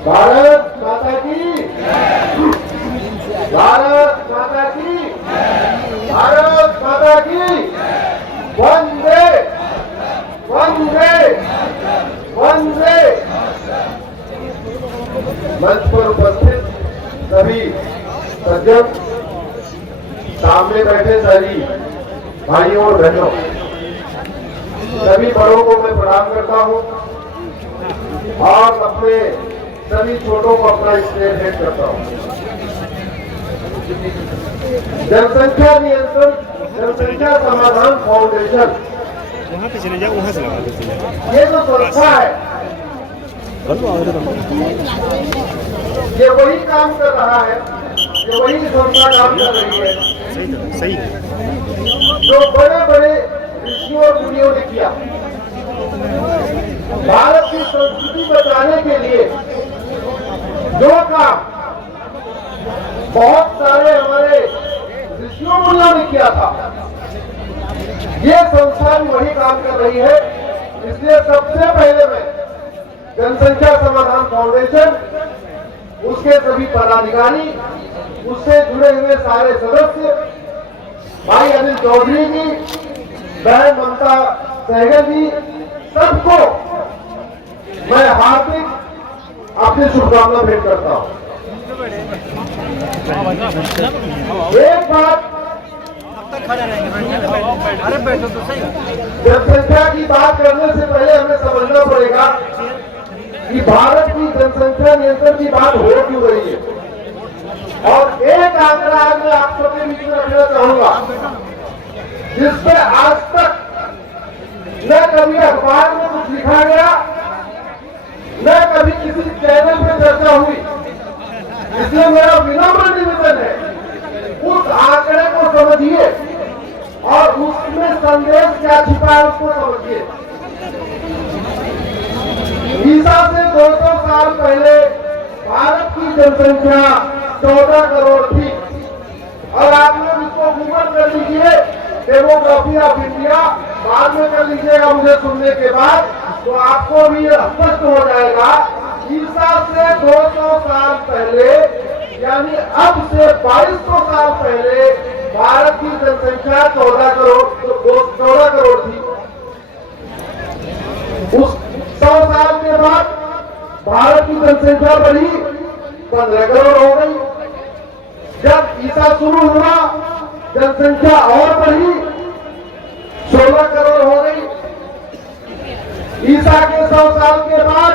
भारत माता की, भारत माता की, भारत माता की, वंदे वंदे वंदे। मंच पर उपस्थित सभी सज्जन, सामने बैठे सभी भाइयों और बहनों, सभी बड़ों को मैं प्रणाम करता हूं और अपने सभी छोटों को अपना स्नेह भेंट करता हूं। जनसंख्या नियंत्रण जनसंख्या समाधान फाउंडेशन, वहाँ पे चले जाओ, वहाँ से लगा दो। ये जो संस्था है ये वही काम कर रहा है, ये वही संस्था काम कर रही है सही है जो बड़े बड़े ऋषियों और मुनियों ने किया। भारत की संस्कृति बचाने के लिए जो काम बहुत सारे हमारे ऋषियों मुनियों ने किया था, ये संस्था भी वही काम कर रही है। इसलिए सबसे पहले मैं जनसंख्या समाधान फाउंडेशन, उसके सभी पदाधिकारी, उससे जुड़े हुए सारे सदस्य, भाई अनिल चौधरी जी, बहन ममता सहगल जी, सबको मैं हार्दिक अपनी शुभकामना भेंट करता हूं। एक बात जनसंख्या की बात करने से पहले हमें समझना पड़ेगा कि भारत की जनसंख्या नियंत्रण की बात हो क्यों रही है। और एक आंकड़ा आज मैं आप सबके बीच में रखना चाहूंगा, जिसपे आज तक न कभी अखबार में कुछ लिखा गया, न कभी किसी चैनल पे चर्चा हुई। इसलिए मेरा विनम्र निवेदन है, उस आंकड़े को समझिए और उसमें संदेश क्या छिपा है उसको समझिए। ईसा से 200 साल पहले भारत की जनसंख्या 14 करोड़ थी और आप लोग इसको गूगल कर लीजिए, डेमोग्राफी ऑफ इंडिया, बाद में कर लीजिएगा मुझे सुनने के बाद, तो आपको भी यह स्पष्ट हो जाएगा। ईसा से 200 साल पहले यानी अब से 2200 साल पहले भारत की जनसंख्या 14 करोड़ थी। उस 100 साल के बाद भारत की जनसंख्या बढ़ी 15 करोड़ हो गई। जब ईसा शुरू हुआ जनसंख्या और बढ़ी 16 करोड़ हो गई। ईसा के 100 साल के बाद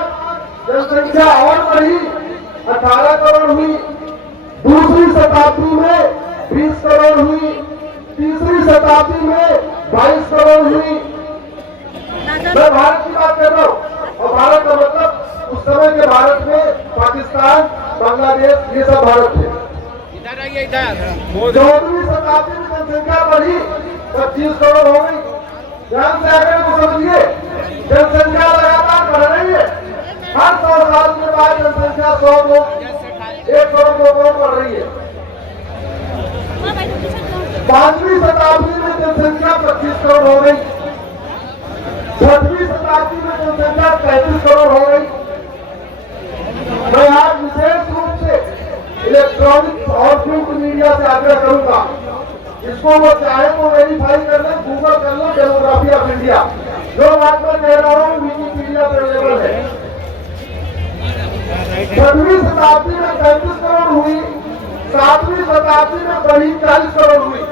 जनसंख्या और बढ़ी 18 करोड़ हुई। दूसरी शताब्दी में 20 करोड़ हुई। तीसरी शताब्दी में 22 करोड़ हुई। मैं भारत की बात कर रहा हूँ और भारत का मतलब उस समय के भारत में पाकिस्तान, बांग्लादेश, ये सब भारत थे। 14वीं शताब्दी में जनसंख्या बढ़ी 25 करोड़ हो गई। ध्यान से आगे को समझिए, जनसंख्या लगातार बढ़ रही है। हर 100 साल के बाद जनसंख्या 100 लोग 1 करोड़ 2 करोड़ बढ़ रही है। 5वीं शताब्दी में जनसंख्या 25 करोड़ हो गई। 6वीं शताब्दी में जनसंख्या 35 करोड़ हो गई। मैं आज विशेष रूप से इलेक्ट्रॉनिक और प्रिंट मीडिया से आग्रह करूंगा, इसको वो चाहे तो वेरीफाई कर ले, गूगल कर लो, डेमोग्राफी ऑफ इंडिया। जो बात मैं कह रहा हूँ विकिपीडिया पर अवेलेबल है। 6वीं शताब्दी में 35 करोड़ हुई। 7वीं शताब्दी में बढ़ी 40 करोड़ हुई।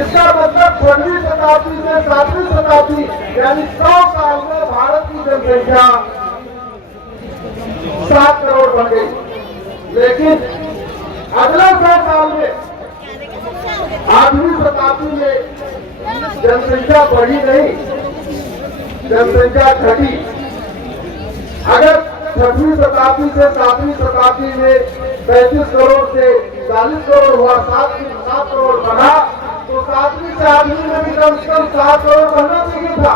इसका मतलब 6वीं शताब्दी से 7वीं शताब्दी यानी 100 साल में भारत की जनसंख्या 7 करोड़ बढ़ गई। लेकिन अगले 100 साल में 8वीं शताब्दी में जनसंख्या बढ़ी नहीं, जनसंख्या घटी। अगर 6वीं शताब्दी से 7वीं शताब्दी में 35 करोड़ से 40 करोड़ हुआ, 7 करोड़ बढ़ा, तो 7वीं से 8वीं में भी कम से कम 7 करोड़ बढ़ना चाहिए था।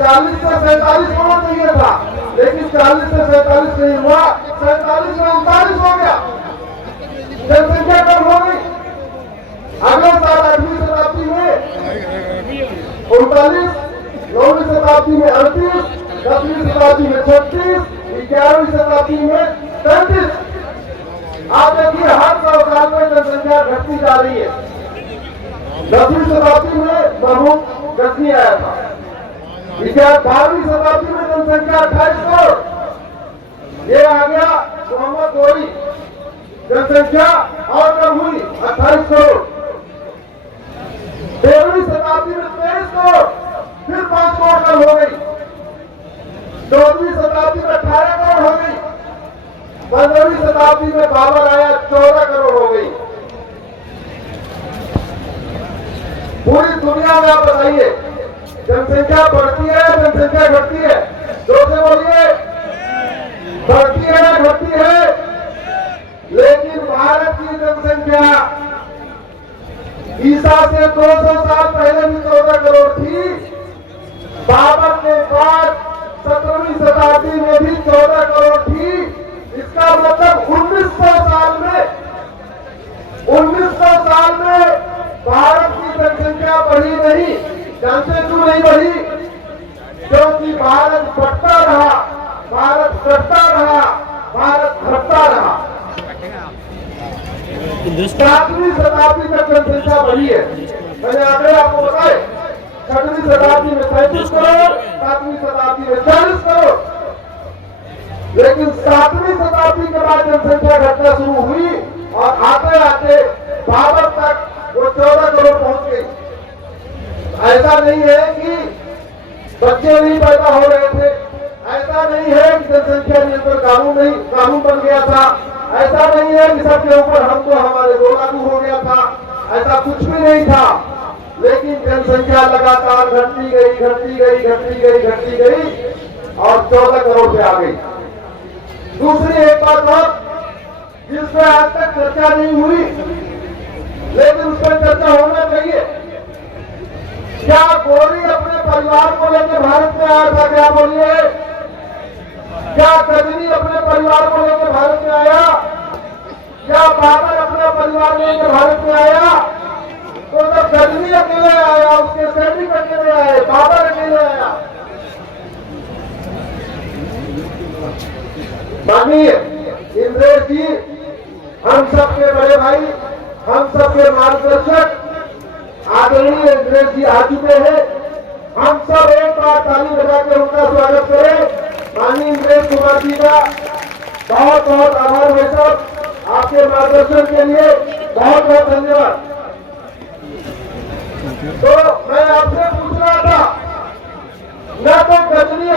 40 से 47 करोड़ चाहिए था, लेकिन 40 से 47 नहीं हुआ, 47 में 39 हो गया, जनसंख्या कम हो गई। अगले साल 8वीं शताब्दी में 39, 9वीं शताब्दी में 38, 10वीं शताब्दी में 36, 11वीं शताब्दी में 33। आप देखिए हर 100 साल में जनसंख्या घटती जा रही है। 10वीं शताब्दी में महमूद गजनी आया था। 12वीं शताब्दी में जनसंख्या 28 करोड़, ये आ गया मोहम्मद गोरी, जनसंख्या और कम हुई 28 करोड़। 13वीं शताब्दी में 23 करोड़, फिर 5 करोड़ कम हो गई। 14वीं शताब्दी में 18 करोड़ हो गई। 15वीं शताब्दी में बाबर आया 14 करोड़ हो गई। पूरी दुनिया में आप बताइए जनसंख्या बढ़ती है, जनसंख्या घटती है? जोर से बोलिए, बढ़ती है, घटती है? लेकिन भारत की जनसंख्या ईसा से 200 साल पहले भी 14 करोड़ थी। बाबर के बाद 17वीं शताब्दी में भी 14 करोड़ थी। इसका मतलब 1900 साल में भारत की जनसंख्या बढ़ी नहीं। जानते क्यों नहीं बढ़ी? क्योंकि भारत बढ़ता रहा, भारत घटता रहा, भारत घटता रहा। 7वीं शताब्दी तक जनसंख्या बढ़ी है। मैंने आगे आपको बताए 6वीं शताब्दी में 37 करोड़, 7वीं शताब्दी में 40 करोड़। लेकिन 7वीं शताब्दी के बाद जनसंख्या घटना शुरू हुई और आते आते बाबर तक वो 14 करोड़ पहुंच गई। ऐसा नहीं है कि बच्चे नहीं पैदा हो रहे थे, ऐसा नहीं है कि जनसंख्या नियंत्रण कानून बन गया था, ऐसा नहीं है कि सबके ऊपर हमको हमारे दो लागू हो गया था, ऐसा कुछ भी नहीं था। लेकिन जनसंख्या लगातार घटती गई, घटती गई, घटती गई, घटती गई और 14 करोड़ पे आ गई। दूसरी एक बात और जिस पे आज तक चर्चा नहीं हुई, लेकिन उस पर चर्चा होना चाहिए। क्या गोरी अपने परिवार को लेकर भारत में आया था? क्या बोलिए? क्या गजनी अपने परिवार को लेकर भारत में आया? क्या बाबर अपना परिवार लेकर भारत में आया? तो जब गजनी अकेले आया, उसके सैनिक अकेले आए, बाबर अकेले आया। मानिए इंद्रेश जी हम सबके बड़े भाई, हम सबके मार्गदर्शक आदरणीय इंद्रेश जी आ चुके हैं। हम सब एक बार ताली बजा के उनका स्वागत करें। माननीय इंद्रेश कुमार जी का बहुत बहुत आभार भाई साहब, आपके मार्गदर्शन के लिए बहुत बहुत धन्यवाद। तो मैं आपसे पूछ रहा था, न तो गजनी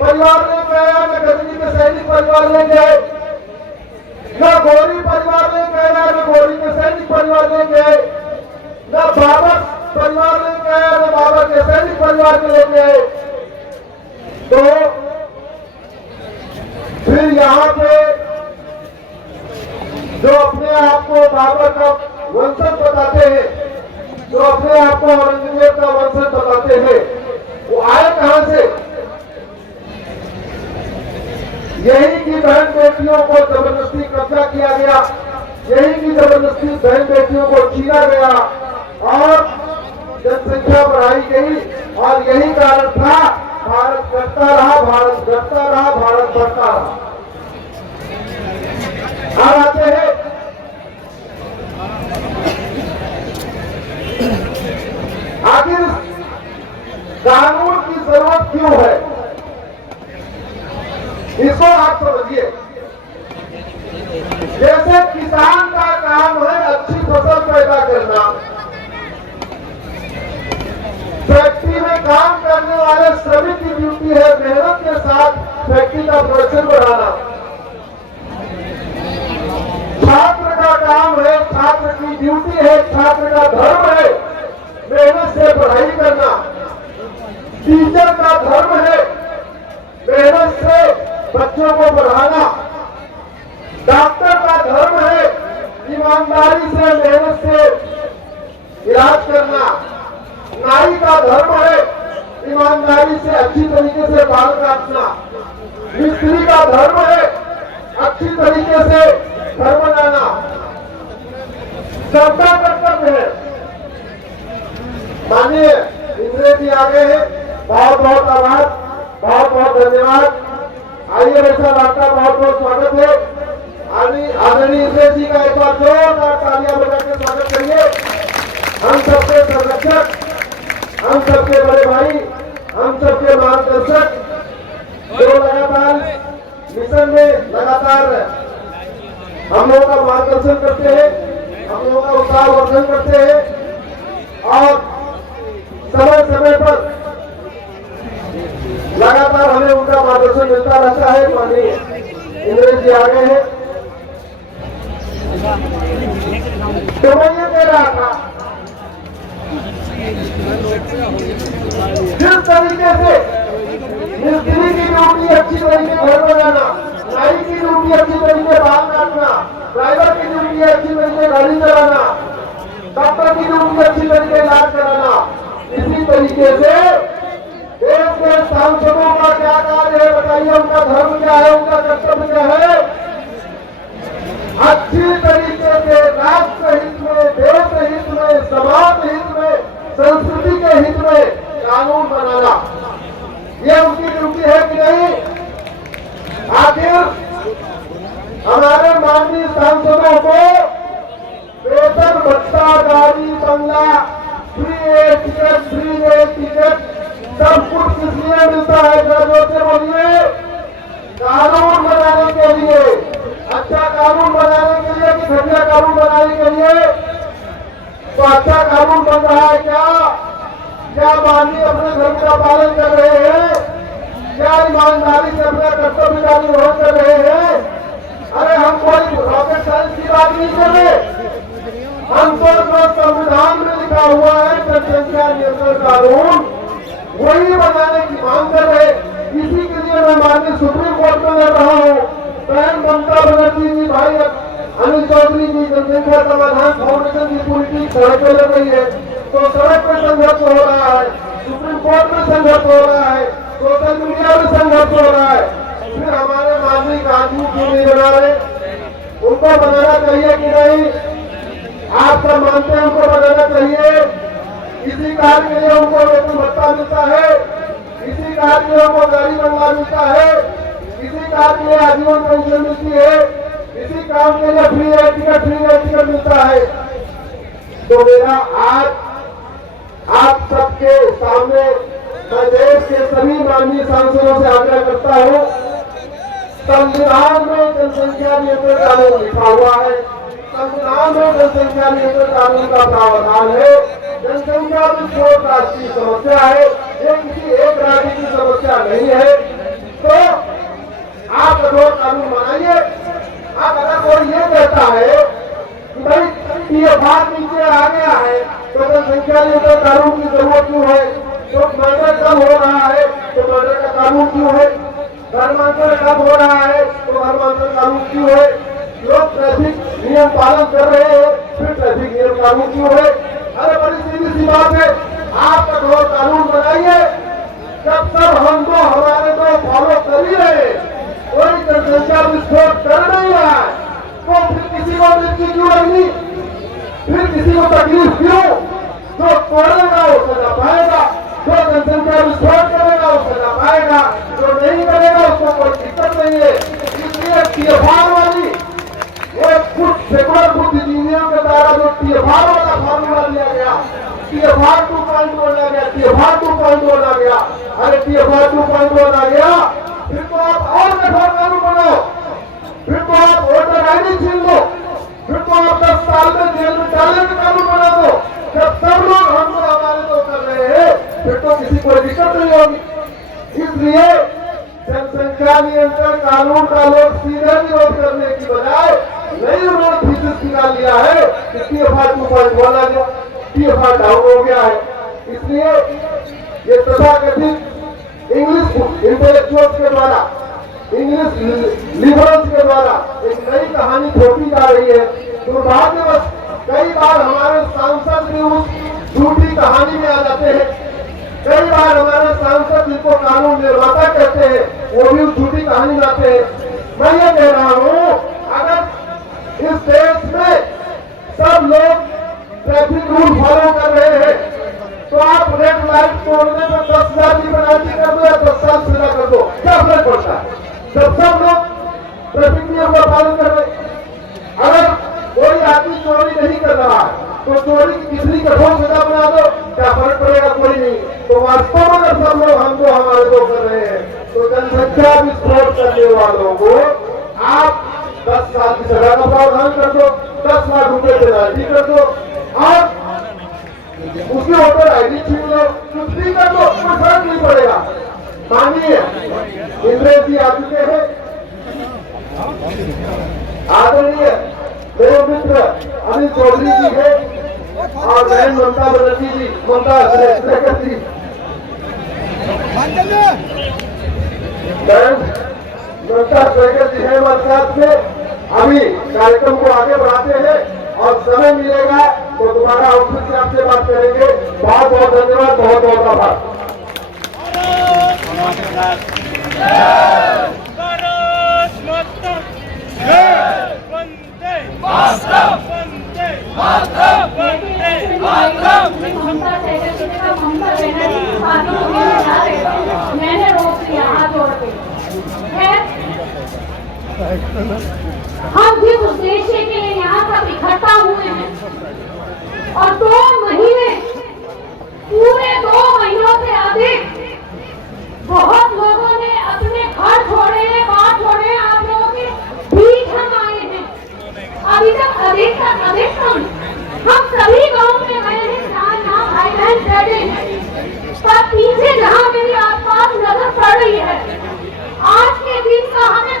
परिवार लेके आया, न गजनी के सैनिक परिवार लेके आए, न गोरी परिवार लेके आया, न गोरी के सैनिक परिवार लेके आए, न बाबर परिवार लेके आया, न बाबर के सैनिक परिवार के लेके आए। तो फिर यहाँ पे जो अपने आप को बाबर का वंशज बताते हैं, जो अपने आप को औरंगजेब का वंशज बताते हैं, वो आए कहां से? यही की बहन बेटियों को जबरदस्ती कब्जा किया गया, यही की जबरदस्ती बहन बेटियों को छीना गया और जनसंख्या बढ़ाई गई। और यही कारण था भारत घटता रहा, भारत घटता रहा, भारत बढ़ता रहा। अब आते हैं आखिर कानून की जरूरत क्यों है, इसको आप समझिए। जैसे किसान का काम है अच्छी फसल पैदा करना, फैक्ट्री में काम करने वाले श्रमिक की ड्यूटी है मेहनत के साथ फैक्ट्री का प्रोडक्शन बढ़ाना। छात्र का काम है, छात्र की ड्यूटी है, छात्र का धर्म है मेहनत से पढ़ाई करना। टीचर का धर्म है मेहनत से बच्चों को पढ़ाना। डॉक्टर का धर्म है ईमानदारी से मेहनत से इलाज करना। नाई का धर्म है ईमानदारी से अच्छी तरीके से बाल काटना। मिस्त्री का धर्म है अच्छी तरीके से घर बनाना। सबका कर्तव्य है। माननीय इंद्रेश जी आ गए हैं, बहुत बहुत आभार, बहुत बहुत धन्यवाद। आइए मेरे साथ आपका बहुत बहुत स्वागत है। आदरणीय इंद्रेश जी का एक बार जोरदार तालियां बजा के स्वागत करिए। हम सबके संरक्षक, हम सबके बड़े भाई, हम सबके मार्गदर्शक, जो लगातार मिशन में लगातार हम लोगों का मार्गदर्शन करते हैं, हम लोगों का उत्साह वर्धन करते हैं और समय समय पर लगातार हमें उनका मार्गदर्शन मिलता रहता है। माननीय इंद्रेश जी आ गए हैं। तो मैं ये कह रहा था, जिस तरीके से मिस्त्री की ड्यूटी अच्छी तरीके घर बनाना, नाई की ड्यूटी अच्छी तरीके बाल काटना, ड्राइवर की ड्यूटी अच्छी तरीके गाड़ी चलाना, डॉक्टर की ड्यूटी अच्छी तरीके इलाज कराना, इसी तरीके से देश के सांसदों का क्या कार्य है बताइए, उनका धर्म क्या है, उनका कर्तव्य क्या है? अच्छी तरीके से राष्ट्र हित में, देश हित में, समाज हित में, संस्कृति के हित में कानून बनाना, ये उनकी ड्यूटी है कि नहीं? आखिर हमारे माननीय सांसदों को वेतन भत्ता, गाड़ी, बंगला, फ्री टिकट, फ्री टिकट सब कुछ किस लिए मिलता है? गर्वों से बोलिए, कानून बनाने के लिए, अच्छा कानून बनाने के लिए कि घटिया कानून बनाने के लिए? तो अच्छा कानून बन रहा है क्या? क्या माननीय अपने धर्म का पालन कर रहे हैं? क्या ईमानदारी से अपना कर्तव्य का निर्वहन कर रहे हैं? अरे हम कोई रॉकेट साइंस की बात नहीं कर रहे, हम तो जो संविधान में लिखा हुआ है जनसंख्या नियंत्रण कानून, वही बनाने की मांग कर रहे। इसी के लिए मैं माननीय सुप्रीम कोर्ट में लड़ रहा हूँ। बहन ममता बनर्जी जी, भाई अनिल चौधरी जी, जनसंख्या समाधान फाउंडेशन की पूरी टीम सड़क पर लड़ रही है। तो सड़क पर संघर्ष हो रहा है, सुप्रीम कोर्ट में संघर्ष हो रहा है, सोशल मीडिया में संघर्ष हो रहा है। फिर हमारे माननीय कानून क्यों नहीं बना रहे? उनको बनाना चाहिए कि नहीं? आप सब मानते हैं उनको बनाना चाहिए। इसी कार्य के लिए उनको वेतन भत्ता मिलता है, इसी कार्य के लिए उनको गाड़ी बंगला मिलता है, इसी कार्य के लिए आजीवन पेंशन मिलती है, इसी काम के लिए फ्री टिकट मिलता है। तो मेरा आज आप सबके सामने मैं देश के सभी माननीय सांसदों से आग्रह करता हूँ, संविधान में जनसंख्या नियंत्रण कानून लिखा हुआ है, संविधान में जनसंख्या नियंत्रण कानून का प्रावधान है। जनसंख्या विस्फोट राष्ट्रीय समस्या है, ये किसी एक राज्य की समस्या नहीं है। तो आप कठोर कानून बनाइए। आप अगर कोई ये कहता है कि भाई ये बात नीचे आ गया है तो जनसंख्या नियंत्रण कानून की जरूरत क्यों है? तो मर्डर कम हो रहा है तो मर्डर का कानून क्यों है? धर्मांतरण कम हो रहा है तो धर्मांतरण कानून क्यों है? लोग ट्रैफिक नियम पालन कर रहे हैं फिर ट्रैफिक नियम कानून क्यों है? अरे बड़ी सीधी सी बात है, आप कठोर कानून बनाइए। जब तक हम तो हमारे तो फॉलो कर ही रहे, कोई जनसंख्या विस्फोट कर नहीं रहा है, तो फिर किसी को मृत्यु क्यों लगनी? फिर किसी को तकलीफ क्यों? जो तोड़ेगा वो सजा पाएगा, जो जनसंख्या विस्फोट करेगा वो सजा पाएगा, जो नहीं करेगा उसको कोई दिक्कत नहीं है। इसलिए TFR वाली वो कुछ सेकुलर बुद्धिजीवियों के द्वारा जो TFR वाला फार्मूला लिया गया, TFR 2.1 आ गया, TFR 2.1 आ गया। अरे TFR 2.1 आ गया, फिर तो आप और कठोर कानून बनाओ, फिर तो आप वोटर ID छीन लो, फिर तो आप 10 साल में जेल में डालने का कानून बना दो। जब सब लोग हम लोग हमारे तो कर रहे हैं, फिर तो किसी को दिक्कत नहीं होगी। इसलिए जनसंख्या नियंत्रण कानून का लोग सीधे विरोध करने की बजाय नई उन्होंने थीसिस निकाल लिया है कि TFR 2.1 आ गया, TFR डाउन हो गया है। इसलिए ये तथाकथित इंग्लिश इंटेलेक्चुअल्स के द्वारा, इंग्लिश लिबरल्स के द्वारा एक नई कहानी थोपी जा रही है। दुर्भाग्यवश कई बार हमारे सांसद भी उस झूठी कहानी में आ जाते हैं। कई बार हमारे सांसद जिनको कानून निर्माता कहते हैं वो भी उस झूठी कहानी में आते हैं। मैं ये कह रहा हूँ, अगर इस देश में सब लोग ट्रैफिक रूल फॉलो कर रहे हैं तो आप रेड लाइट तोड़ने में 10,000 की पेनल्टी कर दो या 10 साल सजा कर दो, क्या फर्क पड़ता है? जब ट्रैफिक नियम का पालन कर रहे। अगर कोई आदमी चोरी नहीं कर रहा है तो चोरी की कितनी कठोर सजा बना दो, क्या फर्क पड़ेगा? कोई नहीं। तो वास्तव में अगर सब लोग हम जो हमारे को कर रहे हैं तो जनसंख्या विस्फोट करने वालों को आप 10 साल की सजा का प्रावधान कर दो, 10 लाख रुपए पेनाल्टी कर दो और उसके ऊपर आईडी छीन लो, कुछ भी कर दो, कोई फर्क नहीं पड़ेगा। मानिए इंद्रेश जी आ चुके हैं, आदरणीय मेरे मित्र अनिल चौधरी जी है और बहन ममता बनर्जी जी, ममता सेक्रेटरी बहन ममता सेक्रेटरी है हमारे साथ में। अभी कार्यक्रम को आगे बढ़ाते हैं और समय मिलेगा तो दोबारा ऑफिस से आपसे बात करेंगे। बहुत बहुत धन्यवाद, बहुत बहुत आभार। मैंने रोक दिया हाथ जोड़ के। हम जिस उद्देश्य के लिए यहाँ सब इकट्ठा हुए हैं और 2 महीने, पूरे 2 महीनों से अधिक बहुत लोगों ने अपने घर छोड़े, बात छोड़े, आप लोगों के बीच हम आए हैं। अभी तक अधिकतम हम सभी गांव में गए हैं जहाँ भाई बहन बैठे हैं, पर पीछे जहाँ मेरी आसपास नजर पड़ रही है आज के दिन का हमें